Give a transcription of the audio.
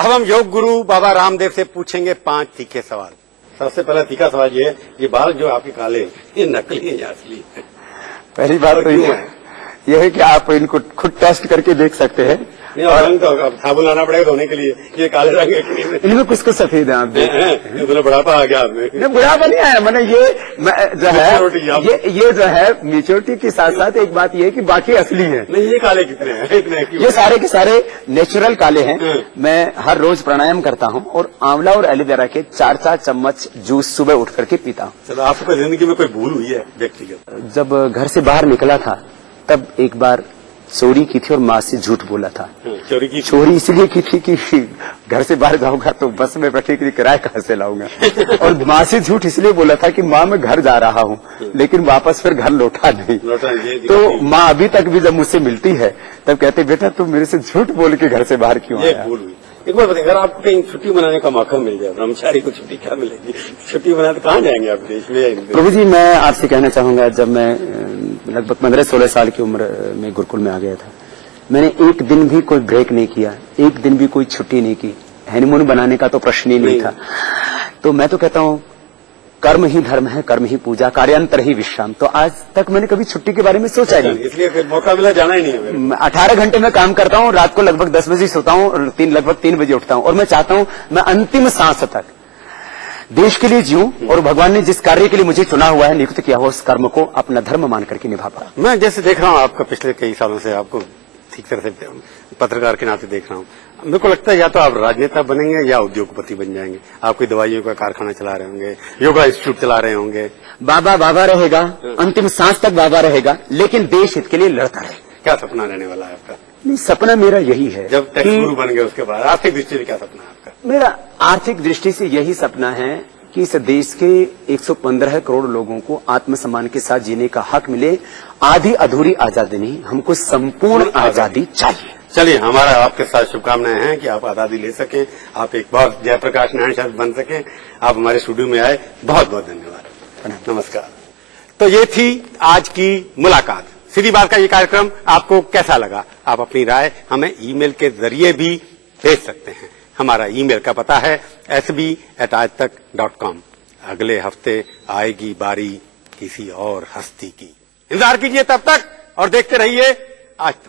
अब हम योग गुरु बाबा रामदेव से पूछेंगे 5 तीखे सवाल। सबसे पहला तीखा सवाल ये बाल जो आपके काले ये नकली है या असली है? पहली बात तो ये है कि आप इनको खुद टेस्ट करके देख सकते हैं। और रंग तो अब साबुन लाना पड़ेगा धोने के लिए, ये काले रंग है। इनमें कुछ कुछ सफेद है आप देख। तो बुढ़ापा आ गया आपने। बुढ़ापा नहीं आया, मैंने ये जो है ये जो है मेच्योरिटी के साथ साथ एक बात ये है कि बाकी असली है। नहीं ये काले कितने हैं? इतने ये सारे के सारे नेचुरल काले हैं। मैं हर रोज प्राणायाम करता हूँ और आंवला और एलोवेरा के 4-4 चम्मच जूस सुबह उठ करके पीता हूँ। चलो, आपको जिंदगी में कोई भूल हुई है व्यक्तिगत? जब घर से बाहर निकला था तब एक बार चोरी की थी और माँ से झूठ बोला था। चोरी इसलिए की थी कि घर से बाहर जाऊंगा तो बस में बैठने के लिए किराया कहाँ से लाऊंगा। और माँ से झूठ इसलिए बोला था कि माँ मैं घर जा रहा हूँ, लेकिन वापस फिर घर लौटा नहीं। तो माँ अभी तक भी जब मुझसे मिलती है तब कहते बेटा तुम मेरे से झूठ बोल के घर से बाहर क्यों आया। एक बार बताइए, अगर आपको कहीं छुट्टी मनाने का मौका मिल जाए, ब्रह्मचारी को छुट्टी क्या मिलेगी? छुट्टी मनाने तो कहाँ जाएंगे आप देश में? प्रभु जी मैं आपसे कहना चाहूंगा, जब मैं लगभग 15-16 साल की उम्र में गुरुकुल में आ गया था, मैंने एक दिन भी कोई ब्रेक नहीं किया, एक दिन भी कोई छुट्टी नहीं की। हनीमून बनाने का तो प्रश्न ही नहीं था। तो मैं तो कहता हूँ कर्म ही धर्म है, कर्म ही पूजा, कार्यांतर ही विश्राम। तो आज तक मैंने कभी छुट्टी के बारे में सोचा ही नहीं, इसलिए मौका मिला जाना ही नहीं है। 18 घंटे में काम करता हूँ, रात को लगभग 10 बजे सोता हूँ और लगभग 3 बजे उठता हूँ। और मैं चाहता हूँ मैं अंतिम सांस तक देश के लिए जीऊं और भगवान ने जिस कार्य के लिए मुझे चुना हुआ है, नियुक्त किया हुआ, उस कर्म को अपना धर्म मान करके निभा पाऊं। मैं जैसे देख रहा हूँ आपका पिछले कई सालों से, आपको ठीक तरह से पत्रकार के नाते देख रहा हूँ, मेरे को लगता है या तो आप राजनेता बनेंगे या उद्योगपति बन जाएंगे। आप कोई दवाइयों का कारखाना चला रहे होंगे, योगा इंस्टीट्यूट चला रहे होंगे। बाबा रहेगा, अंतिम सांस तक बाबा रहेगा, लेकिन देश हित के लिए लड़ता है। क्या सपना रहने वाला है आपका? नहीं, सपना मेरा यही है। जब टैक्स गुरु बन गए उसके बाद आर्थिक दृष्टि से क्या सपना है आपका? मेरा आर्थिक दृष्टि से यही सपना है कि इस देश के 115 करोड़ लोगों को आत्मसम्मान के साथ जीने का हक मिले। आधी अधूरी आजादी नहीं, हमको संपूर्ण आजादी चाहिए। चलिए, हमारा आपके साथ शुभकामनाएं हैं कि आप आजादी ले सकें, आप एक बार जयप्रकाश नारायण शायद बन सकें। आप हमारे स्टूडियो में आए, बहुत बहुत धन्यवाद। नमस्कार। तो ये थी आज की मुलाकात। सीधी बात का ये कार्यक्रम आपको कैसा लगा? आप अपनी राय हमें ईमेल के जरिए भी भेज सकते हैं। हमारा ईमेल का पता है sb@aajtak.com। अगले हफ्ते आएगी बारी किसी और हस्ती की। इंतजार कीजिए तब तक और देखते रहिए आज तक।